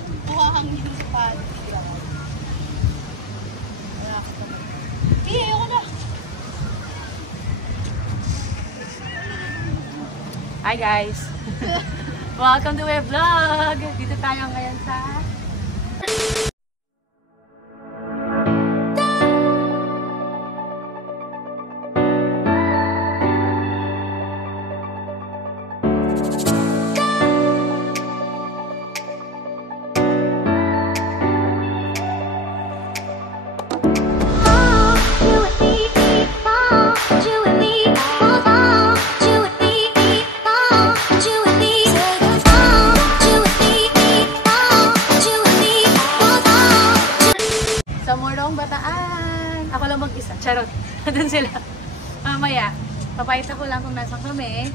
buhahangin sa panty. Ayoko na. Hi guys! Welcome to my vlog! Dito tayo ngayon sa... Bataan. Ako lang mag-isa. Charot. Doon sila. Mamaya, papayta ko lang kung nasan kami.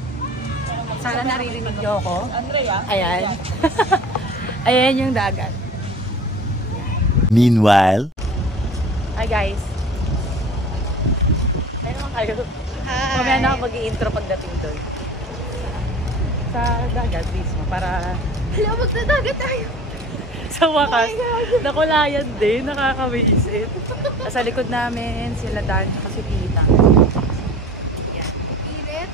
Sana naririnig niyo ako. Ayan. Ayan yung dagat. Meanwhile. Hi guys. Ay naman kayo. Hi. Mamaya na ako mag-i-intro pagdating doon. Sa dagat mismo. Para... Hala, magdadagat tayo. Sa wakas, nakulayan din, nakakawisit. Sa likod namin, sila Dan, kasi Tita. Yan. Init.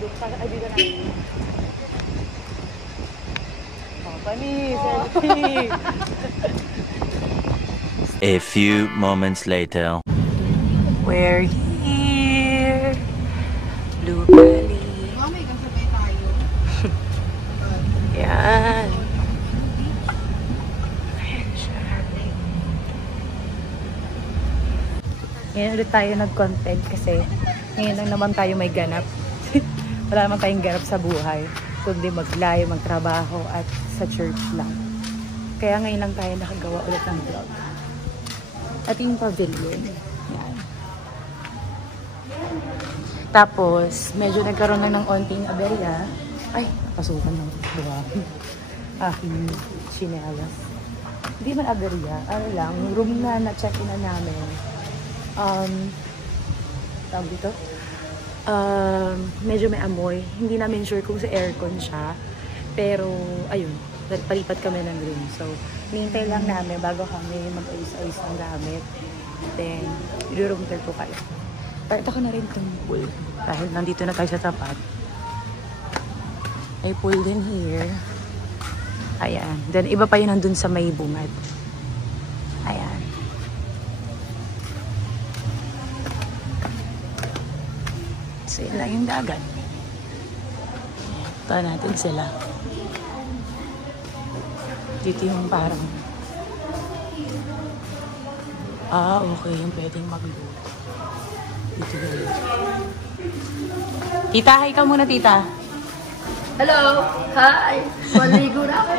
Doon sa, ay dito namin. Oh, pani, selfie. A few moments later. We're here. Blue Valley. Mami, kasabay tayo. Yan. Ngayon ulit tayo nag-content kasi ngayon lang naman tayo may ganap. Wala naman tayong ganap sa buhay. Kundi mag-live, magtrabaho at sa church lang. Kaya ngayon lang tayo nakagawa ulit ng vlog. At yung pavilion. Yan. Tapos, medyo nagkaroon na ng onting aberya. Ay, napasukan ng buhay. Aking chinelas. Hindi man aberya. Ano lang, room na na-check-in na namin. Tawag dito? Medyo may amoy. Hindi namin sure kung sa aircon siya. Pero, ayun, palipat kami ng room. So, nihintay lang namin bago kami mag-ayos-ayos ng gamit. Then, i-room tour po kayo. Part ako na rin itong pool. Dahil nandito na tayo sa tapat. May pool din here. Ayan. Then, iba pa yun nandun sa may bungad. Ayan. So, yun lang yung dagat. Ito natin sila. Dito yung parang... okay. Yung pwedeng magluto. Dito yun. Tita, hi ka muna, tita. Hello! Hi! Maligo na ako.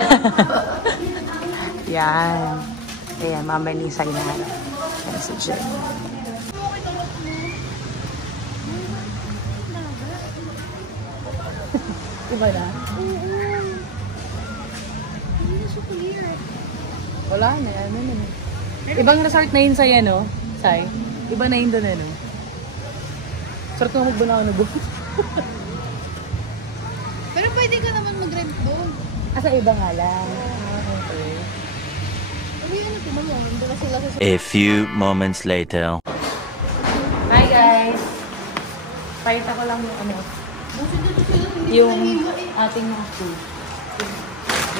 Yan. Ayan, Mama Nisa yung naharap. Yan si Jen. Iba na? Hindi na siya clear. Wala na. Ano na. Ibang resort na yun sa yan, no? Sai? Iba na yun doon, no? Sarap na magbunaw na buhok. Pero pwede ka naman mag-rent doon. Sa iba nga lang. Okay. Pero yun ang tumawang. Dala sila sa... A few moments later. Hi, guys! Pakita ko lang yung ano. Yung ating mga food.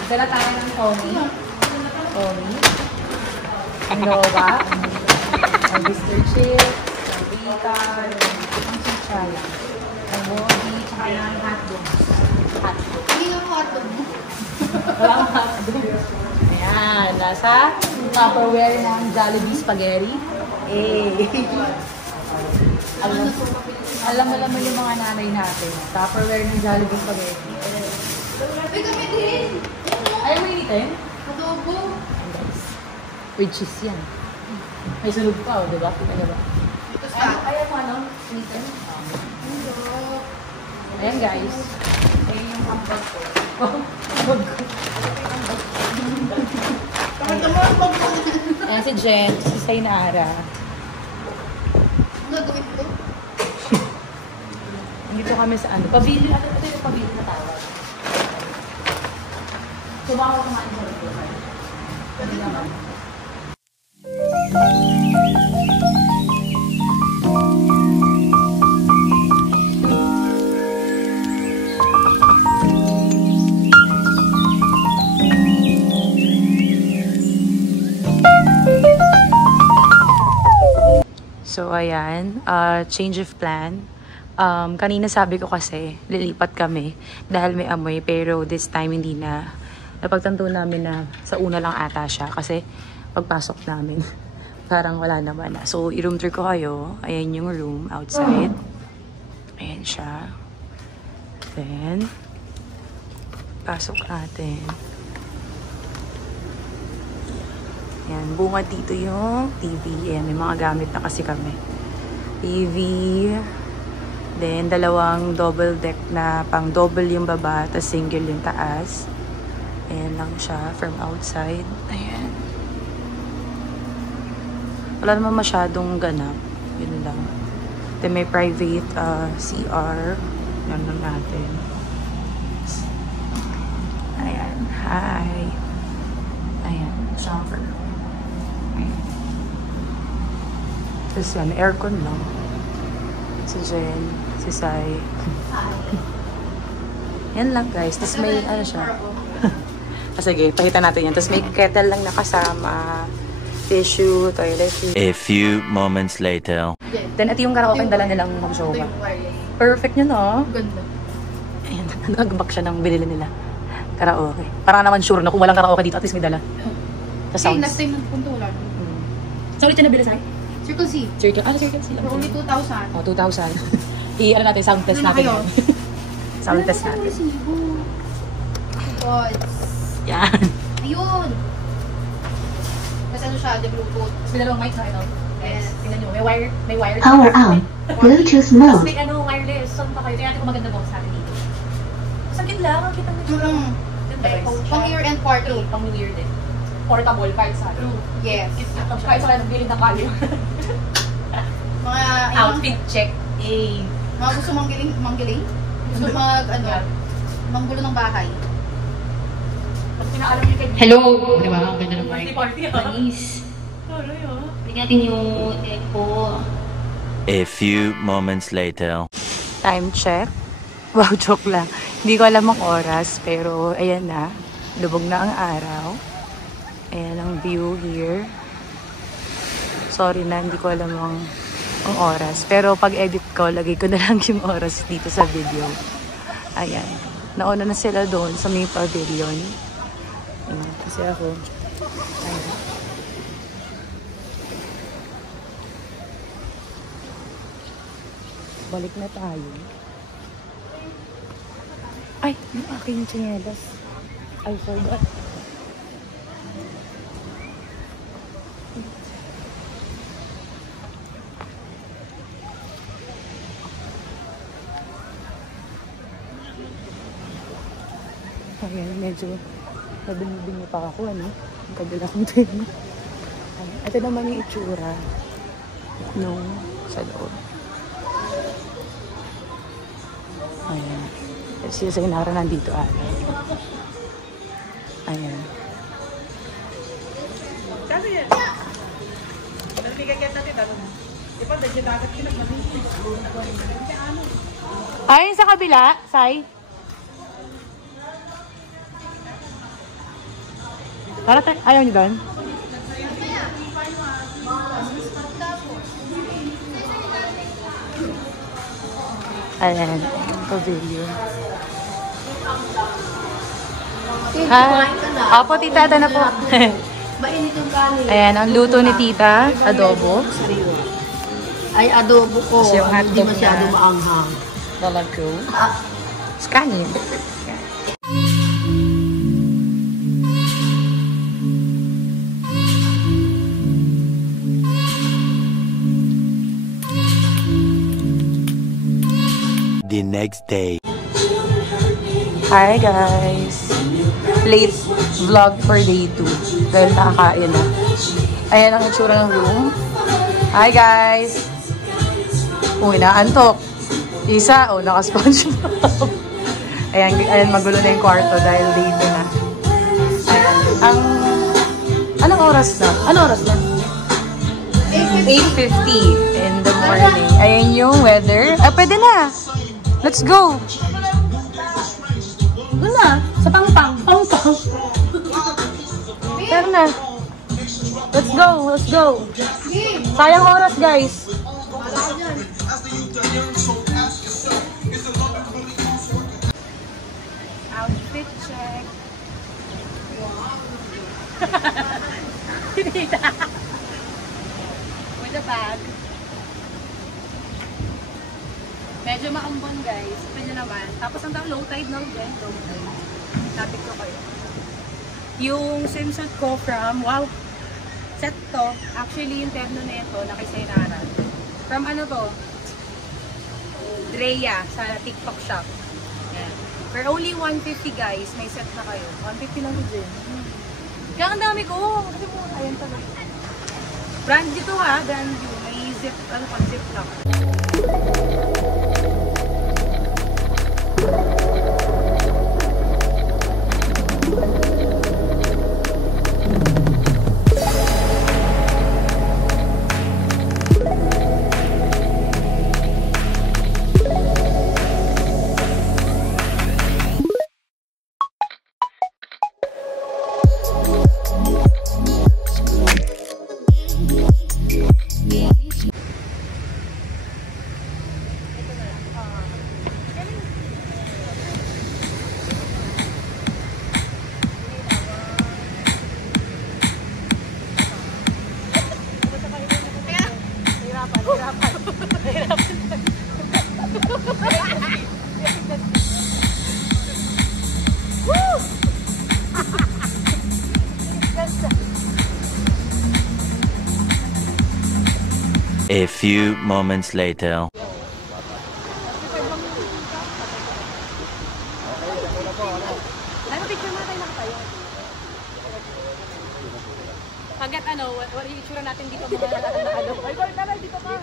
Dala tayo ng Tommy. Nova. Ang Mr. Chip. Ang Vita. Ang Chichaya. Ang Mogi. Tsaka yung hotdog. Hindi nga hotdog mo. Walang hotdog. Ayan. Nasa Tupperware ng Jollibee Spaghetti. Alam mo yung mga nanay natin. Tupperware ng Jollibee Spaghetti. May kami din. Ayaw mo initin? Adobo. With cheese yan. May sunog pa, o, diba? Ano ba? Ayaw mo ano? Initin? Ayan guys. Ayan yung hambag ko. Hambag ko. Ayan si Jen, si Sainara. Gagawin ko? Dito kami sa ano, pavilion. Ito yung pavilion na tawag. So, baka ako kumain sa rito. Pwede naman. So, ayan. Change of plan. Kanina sabi ko kasi, lilipat kami dahil may amoy. Pero this time, hindi na. Napagtanto namin na sa una lang ata siya. Kasi pagpasok namin, parang wala naman na. So, i-room tour ko kayo. Ayan yung room outside. Ayan siya. Then, pasok natin. Ayan, bungad dito yung TV. Ayan, may mga gamit na kasi kami. TV. Then, dalawang double deck na pang double yung baba, tapos single yung taas. Ayan lang siya from outside. Ayan. Wala naman masyadong ganap. Yun lang. Then, may private CR. Yan lang natin. Ayan. Hi. Ayan. Shower. Tapos yan, aircon lang. Si Jen, si Sai. Yan lang guys. Tapos may ano siya. Sige, pakita natin yan. Tapos may kettle lang nakasama. Tissue, toiletries. A few moments later. Then ito yung karaoke dala nilang mag-showa. Perfect nyo no? Ganda. Ayan, nag-back siya ng binili nila. Karaoke. Parang naman sure na kung walang karaoke dito, at least may dala. Sa Hey, sounds. last time nagpunta wala. Sorry, ito nabili sa'yo? Circle C. Circle. Ano circle sila? For only 2,000. Oh, 2,000. I-ano natin, sound test Ano na natin. kayo? Sound test natin. God. Yan. Ayun. Kasi ano siya, the Bluetooth. Tapos may dalawang mic na ito. Yes. Tingnan nyo, may wire. Power on. Bluetooth Tapos mode. may ano, wireless. Saan pa kayo? Tingnan natin kung maganda box natin dito. Sakit lang, ang kita mo siya. Pang ear and part 2. Pang ear din. Portable kahit sa Yes. kahit sa ng bilid ng kalyo. Mga Outfit check. Eh. Mga gusto manggiling? Gusto manggulo ng bahay. Pag pinaalam niyo kay Hello! Di ba? Ang ganda ng mic. Party. Panis. Sorry Bigyan natin yung echo. A few moments later. Time check. Wow, joke lang. Hindi ko alam ang oras, pero ayan na. Lubog na ang araw. Ayan ang view here. Sorry na, hindi ko alam ang oras. Pero pag edit ko, lagay ko na lang yung oras dito sa video. Ayan. Nauna na sila doon sa may pavilion. Ayan. Kasi ako. Ayan. Balik na tayo. Ay, yung aking tsinelas. I forgot. Ayan, medyo nabinibing pa ako, ano? Ang kabila kong tayo. Ito naman yung itsura nung sa loob. Ayan. Sila sa inara nandito, Ayan. Ay, sa kabila, Sai. Tara tayo. Ayaw niyo doon? Ayan. Pavilion. Hi. Opo, tita. Ito na po. Mainit yung kanin. Ayan, ang luto ni tita. Adobo. Ay, adobo ko. Kasi yung Hindi hotdog masyado na- maanghang. Dalago. Skanin. The next day. Hi guys! Late vlog for day 2 dahil nakakain na. Ayan ang itsura ng room. Hi guys! Uy, naantok. Isa, naka-SpongeBob. Ayan, magulo na yung kwarto dahil late na. oras na? Ano oras na? 8:50 in the morning. Ayan yung weather. Ah, pwede na. Let's go. Doon na. Sa pangpang. Pangpang. Tara na. Let's go. Let's go. Sayang oras, guys. Outfit check. Tinita. With a bag. Medyo maambon, guys. Pwede naman. Tapos ang low tide na rin. Low tide. Topic ko kayo. Yung swimsuit ko from, wow, set to. Actually, yung terno na ito, na kay Sainara. From ano to? Drea, sa TikTok shop. Yan. For only 150, guys, may set na kayo. 150 lang din. Kaya ang dami ko. Kasi mo, ayan talaga. Brand dito ha, brand new. May zip, ano pag zip lock. A few moments later. Hanggat ano, what yung itsura natin dito mga ano.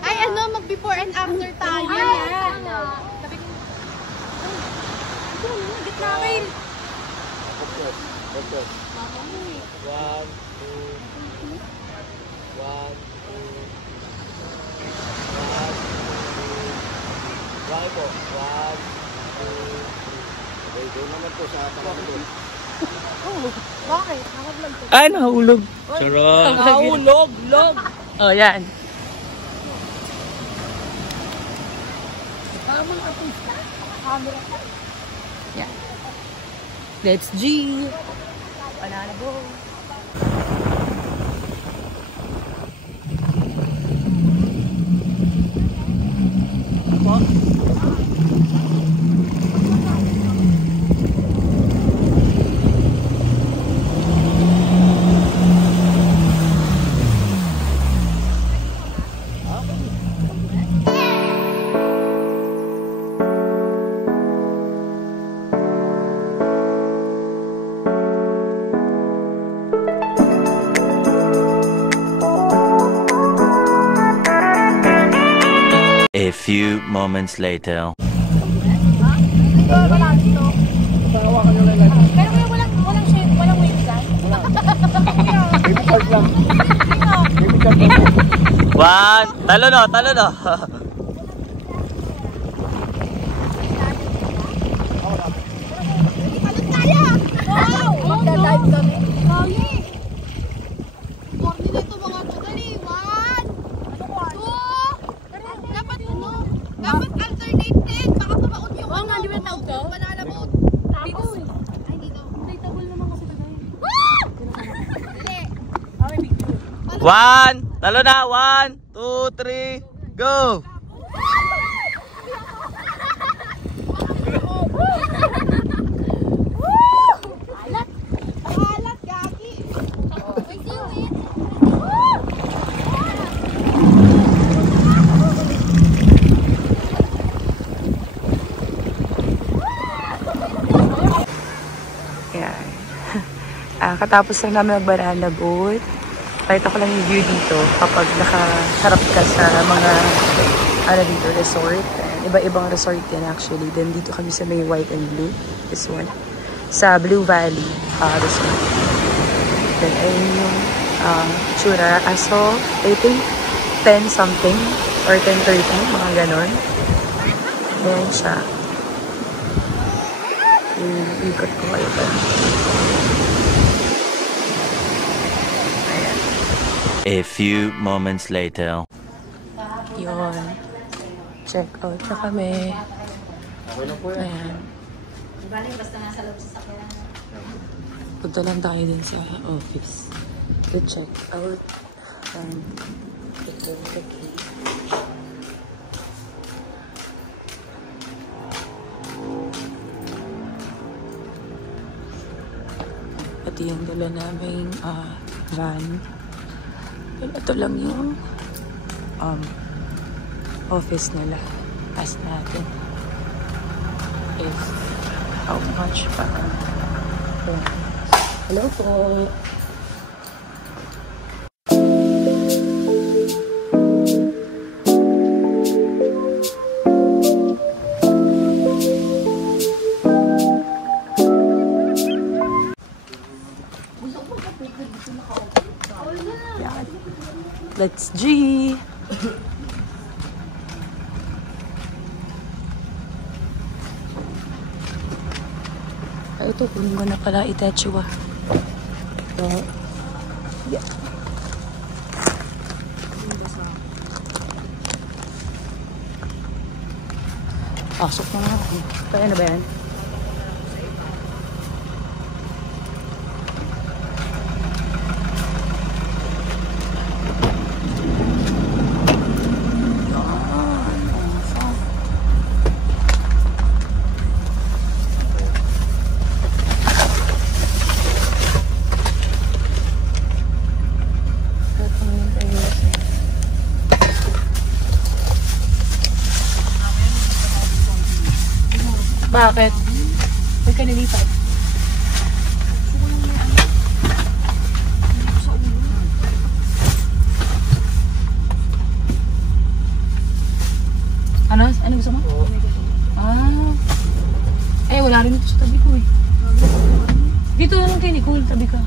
Ay, ano, mag-before and after tayo. Ayan. Sabi ko, gitna kayo. One, two. One po. One, two, three. Okay, doon naman po sa pangatlo. Bakit? Nakavlog ko. Ay, nahulog. Sarap. Nahulog, log. Oh, yan. Yan. Let's G. Banana bowl. A few moments later. Pero walang shape, walang wave design. One, talo no. Wow! Magda-dive kami. Kami! Coordinate mga to. Dali. One! Two! Dapat ano? Dapat alternate din. Baka tumaon yung ano. Hindi ba tawag to? Banana boat. Tapos. Ay, dito. Hindi, tawal naman kasi ito. Dali. One, talo na. 1, 2, 3, go! Alat, gagi. Thank you, eh. Yan. Katapos lang namin mag-banana boat. Pakita ko lang yung view dito kapag nakaharap ka sa mga dito, resort. Iba-ibang resort yan actually. Then dito kami sa may white and blue. This one. Sa Blue Valley Resort. Then ayun yung tsura. So, I think 10 something or 10:30, mga ganon. Ayan siya. Ikot ko kayo ba? A few moments later. Yun. Check out na kami. Ayan. Punta lang tayo din sa office to check out. Ito the key. Pati yung dala naming van. Ito lang yung office nila. Ask natin if how much pa. Hello po. Let's G. Ito, kunin ko na pala Itachiwa. So, yeah. Pasok na nga. Kaya na ba yan? Bakit? Huwag ka nalipat. Ano? Ano gusto mo? Wala rin ito sa tabi ko eh. Dito lang kay Nicole, tabi ka.